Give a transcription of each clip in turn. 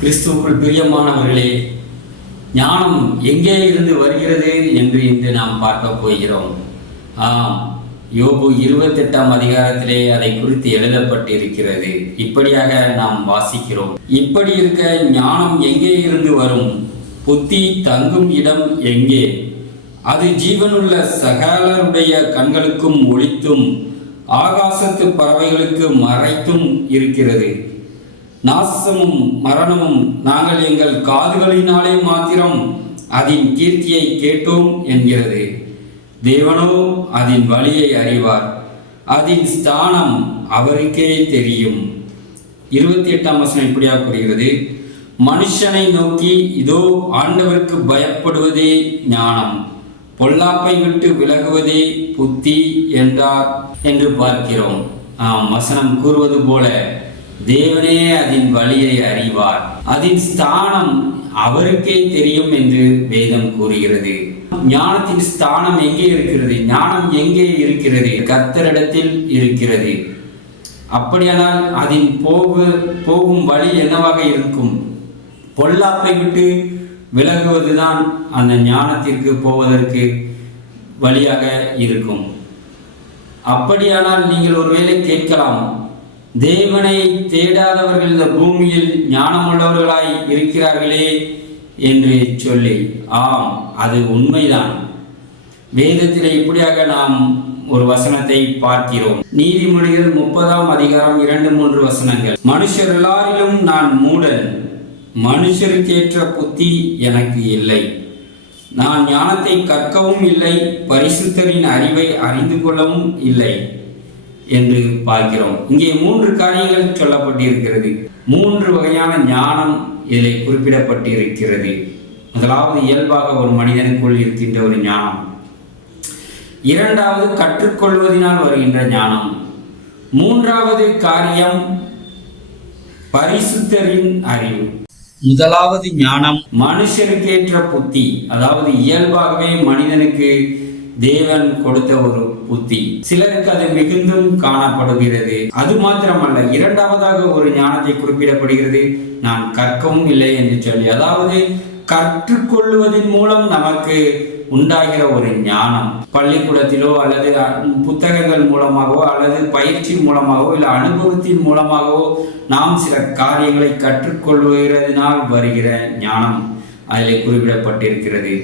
கிறிஸ்துவுக்குள் பிரியமானவர்களே, ஞானம் எங்கே இருந்து வருகிறது என்று இன்று நாம் பார்க்க போகிறோம். யோபு 28ஆம் அதிகாரத்திலே அதை குறித்து எழுதப்பட்டிருக்கிறது. இப்படியாக நாம் வாசிக்கிறோம். இப்படி இருக்க ஞானம் எங்கே இருந்து வரும்? புத்தி தங்கும் இடம் எங்கே? அது ஜீவனுள்ள சகலருடைய கண்களுக்கும் ஒளித்தும் ஆகாசத்து பறவைகளுக்கு மறைத்தும் இருக்கிறது. நாசமும் மரணமும் நாங்கள் எங்கள் காதுகளினாலே மாத்திரம் அதன் கீர்த்தியை கேட்டோம் என்கிறது. தேவனோ அதன் வழியை அறிவார், அதன் ஸ்தானம் அவருக்கே தெரியும். 28ஆம் வசனம் இப்படியாக கூறுகிறது, மனுஷனை நோக்கி இதோ ஆண்டவருக்கு பயப்படுவதே ஞானம், பொல்லாப்பை விட்டு விலகுவதே புத்தி என்றார் என்று பார்க்கிறோம். வசனம் கூறுவது போல தேவனே அதன் வழியை அறிவார், அதன் ஸ்தானம் அவருக்கே தெரியும் என்று வேதம் கூறுகிறது. ஞானத்தின் ஸ்தானம் எங்கே இருக்கிறது? ஞானம் எங்கே இருக்கிறது? கர்த்தரிடத்தில் இருக்கிறது. அப்படியானால் அதன் போகும் வழி என்னவாக இருக்கும்? பொல்லாப்பை விட்டு விலகுவதுதான் அந்த ஞானத்திற்கு போவதற்கு வழியாக இருக்கும். அப்படியானால் நீங்கள் ஒருவேளை கேட்கலாம், தேவனை தேடாதவர்கள் இந்த பூமியில் ஞானமுள்ளவர்களாய் இருக்கிறார்களே என்று சொல்லி. அது உண்மைதான். வேதத்திலே இப்படியாக நாம் ஒரு வசனத்தை பார்க்கிறோம். நீதிமொழிகள் 30ஆம் அதிகாரம் 2-3 வசனங்கள். மனுஷர் எல்லாரிலும் நான் மூடன், மனுஷருக்கேற்ற புத்தி எனக்கு இல்லை. நான் ஞானத்தை கற்கவும் இல்லை, பரிசுத்தரின் அறிவை அறிந்து கொள்ளவும் இல்லை என்று பார்க்கிறோம். இங்கே 3 காரியங்கள் சொல்லப்பட்டிருக்கிறது. 3 வகையான ஞானம் இதில் குறிப்பிடப்பட்டிருக்கிறது. முதலாவது இயல்பாக ஒரு மனிதனுக்குள் இருக்கின்ற ஒரு ஞானம். இரண்டாவது கற்றுக்கொள்வதனால் வருகின்ற ஞானம். மூன்றாவது காரியம் பரிசுத்தரின் அறிவு. முதலாவது ஞானம் மனுஷருக்கேற்ற புத்தி, அதாவது இயல்பாகவே மனிதனுக்கு தேவன் கொடுத்த ஒரு புத்தி. சிலருக்கு அது மிகுந்தும் காணப்படுகிறது. அது மாத்திரமல்ல, இரண்டாவதாக ஒரு ஞானத்தை குறிப்பிடப்படுகிறது, நான் கற்கவும் இல்லை என்று சொல்லி. அதாவது கற்றுக்கொள்வதன் மூலம் நமக்கு உண்டாகிற ஒரு ஞானம். பள்ளிக்கூடத்திலோ அல்லது புத்தகங்கள் மூலமாகவோ அல்லது பயிற்சி மூலமாகவோ இல்லை அனுபவத்தின் மூலமாகவோ நாம் சில காரியங்களை கற்றுக்கொள்வதனால் வருகிற ஞானம் அதில் குறிப்பிடப்பட்டிருக்கிறது.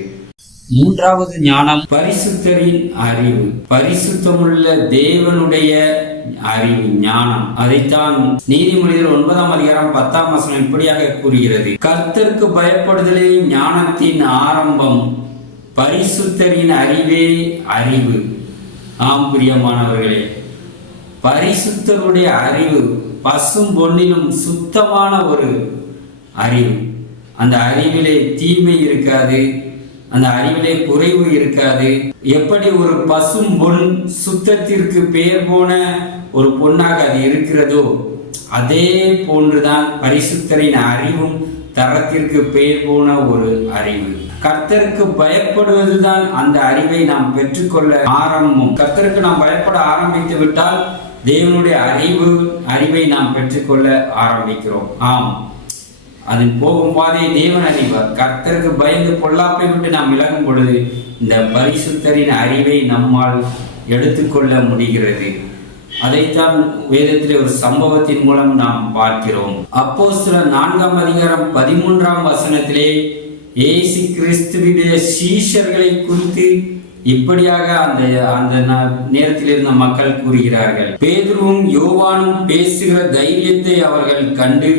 மூன்றாவது ஞானம் பரிசுத்தரின் அறிவு, பரிசுத்தமுள்ள தேவனுடைய அறிவு, ஞானம். அதைத்தான் நீதிமொழிகள் 9ஆம் அதிகாரம் 10ஆம் வசனம் இப்படியாக கூறுகிறது, கர்த்தருக்கு பயப்படுதலே ஞானத்தின் ஆரம்பம், பரிசுத்தரின் அறிவே அறிவு. பிரியமானவர்களே, பரிசுத்தருடைய அறிவு பசும் பொன்னிலும் சுத்தமான ஒரு அறிவு. அந்த அறிவிலே தீமை இருக்காது, அந்த அறிவிலே குறைவு இருக்காது. எப்படி ஒரு பசும் பொன் சுத்தத்திற்கு பெயர் போன ஒரு பொன்னாக அது இருக்கிறதோ, அதே போன்றுதான் பரிசுத்தரின் அறிவும் தரத்திற்கு பெயர் போன ஒரு அறிவு. கர்த்தருக்கு பயப்படுவதுதான் அந்த அறிவை நாம் பெற்றுக்கொள்ள ஆரம்பம். கர்த்தருக்கு நாம் பயப்பட ஆரம்பித்து விட்டால் தேவனுடைய அறிவை நாம் பெற்றுக்கொள்ள ஆரம்பிக்கிறோம். அதில் போகும் பாதையை தேவன் அறிவார். கர்த்தருக்கு பயந்து பொல்லாப்பை விட்டு நாம் விலகும் பொழுது இந்த பரிசுத்தரின் அறிவை நம்மால் எடுத்துக்கொள்ள முடிகிறது. அதைத்தான் வேதத்திலே ஒரு சம்பவத்தின் மூலம் நாம் பார்க்கிறோம். அப்போஸ்தலர் 4ஆம் அதிகாரம் 13ஆம் வசனத்திலே இயேசு கிறிஸ்துவினுடைய சீஷர்களை குறித்து இப்படியாக அந்த நேரத்தில் இருந்த மக்கள் கூறுகிறார்கள், பேதுருவும் யோவானும் பேசுகிற தைரியத்தை அவர்கள் கண்டு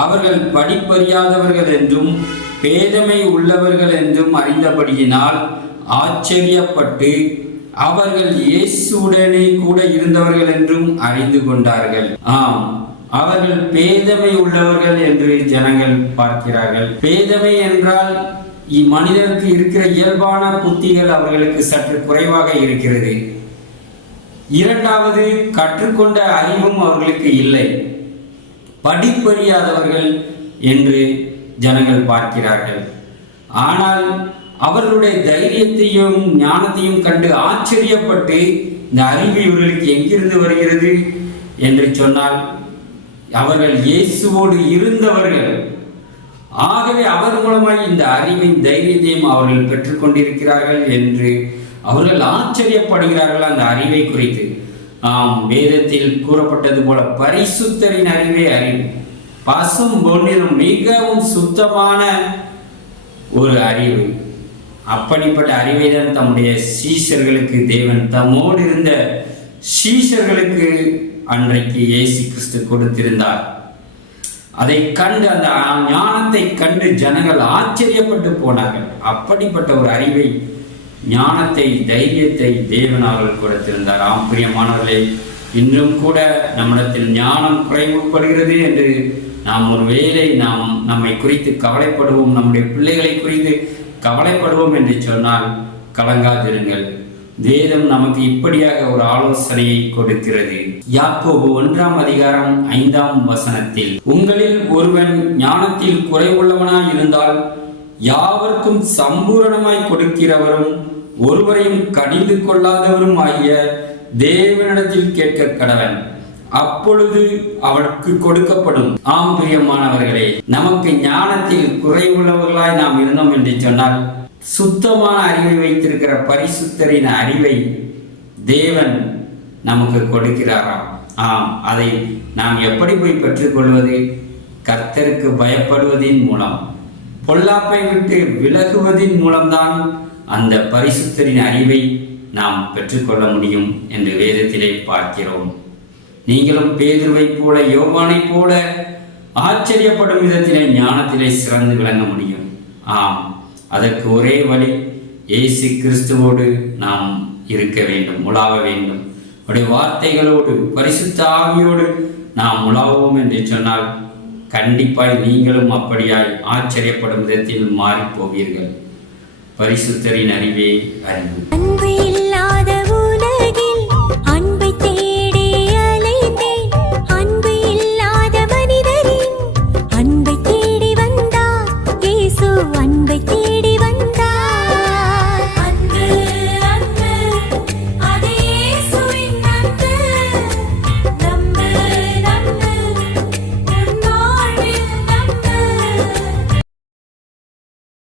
அவர்கள் படிப்பறியாதவர்கள் என்றும் பேதமை உள்ளவர்கள் என்றும் அறிந்தபடியினால் ஆச்சரியப்பட்டு அவர்கள் இயேசுவுடனே கூட இருந்தவர்கள் என்றும் அறிந்து கொண்டார்கள். அவர்கள் பேதமை உள்ளவர்கள் என்று ஜனங்கள் பார்க்கிறார்கள். பேதமை என்றால் மனிதனுக்கு இருக்கிற இயல்பான புத்திகள் அவர்களுக்கு சற்று குறைவாக இருக்கிறது. இரண்டாவது, கற்றுக்கொண்ட அறிவும் அவர்களுக்கு இல்லை, படிப்பறியாதவர்கள் என்று ஜனங்கள் பார்க்கிறார்கள். ஆனால் அவர்களுடைய தைரியத்தையும் ஞானத்தையும் கண்டு ஆச்சரியப்பட்டு இந்த அறிவு இவர்களுக்கு எங்கிருந்து வருகிறது என்று சொன்னால் அவர்கள் இயேசுவோடு இருந்தவர்கள், ஆகவே அவர் மூலமாய் இந்த அறிவையும் தைரியத்தையும் அவர்கள் பெற்றுக்கொண்டிருக்கிறார்கள் என்று அவர்கள் ஆச்சரியப்படுகிறார்கள் அந்த அறிவை குறித்து. வேதத்தில் கூறப்பட்டது போல பரிசுத்தரின் அறிவே அறிவு, பசும் பொன்னிலும் மிகவும் சுத்தமான ஒரு அறிவு. அப்படிப்பட்ட அறிவை தான் தம்முடைய சீஷர்களுக்கு தேவன் தம்மோடு இருந்த சீஷர்களுக்கு அன்றைக்கு இயேசு கிறிஸ்து கொடுத்திருந்தார். அதை கண்டு அந்த ஞானத்தை கண்டு ஜனங்கள் ஆச்சரியப்பட்டு போனார்கள். அப்படிப்பட்ட ஒரு அறிவை, ஞானத்தை, தைரியத்தை தேவன் அவர்கள் கொடுத்திருந்தார். பிரியமானவர்களே, இன்றும் கூட நம்மிடத்தில் ஞானம் குறைவுபடுகிறது என்று நாம் ஒரு வேளை நம்மை குறித்து கவலைப்படுவோம், நம்முடைய பிள்ளைகளை குறித்து கவலைப்படுவோம் என்று சொன்னால் கலங்காதிருங்கள். வேதம் நமக்கு இப்படியாக ஒரு ஆலோசனையை கொடுக்கிறது. யாக்கோபு 1:5 உங்களில் ஒருவன் ஞானத்தில் குறைவுள்ளவனாய் இருந்தால் யாவர்க்கும் சம்பூரணமாய் கொடுக்கிறவரும் ஒருவரையும் கடிந்து கொள்ளாதவரும் ஆகிய தேவனிடத்தில் கேட்க கடவன், அப்பொழுது அவனுக்கு கொடுக்கப்படும். பிரியமானவர்களே, நமக்கு ஞானத்தில் குறைவுள்ளவர்களாய் நாம் இருந்தோம் என்று சொன்னால் சுத்தமான அறிவை வைத்திருக்கிற பரிசுத்தரின் அறிவை தேவன் நமக்கு கொடுக்கிறாராம். அதை நாம் எப்படி போய் பெற்றுக்கொள்வது? கர்த்தருக்கு பயப்படுவதின் மூலம், பொல்லாப்பை விட்டு விலகுவதின் மூலம்தான் அந்த பரிசுத்தரின் அறிவை நாம் பெற்றுக்கொள்ள முடியும் என்று வேதத்திலே பார்க்கிறோம். நீங்களும் பேதுருவை போல, யோவானை போல ஆச்சரியப்படும் விதத்திலே ஞானத்திலே சிறந்து விளங்க முடியும். அதற்கு ஒரே வழி, இயேசு கிறிஸ்துவோடு நாம் இருக்க வேண்டும், உலாவ வேண்டும். அவருடைய வார்த்தைகளோடு, பரிசுத்த ஆவியோடு நாம் உலாவோம் என்று சொன்னால் கண்டிப்பாய் நீங்களும் அப்படியாய் ஆச்சரியப்படும் விதத்தில் மாறி போவீர்கள். பரிசுத்தரின் அறிவே அறிவு.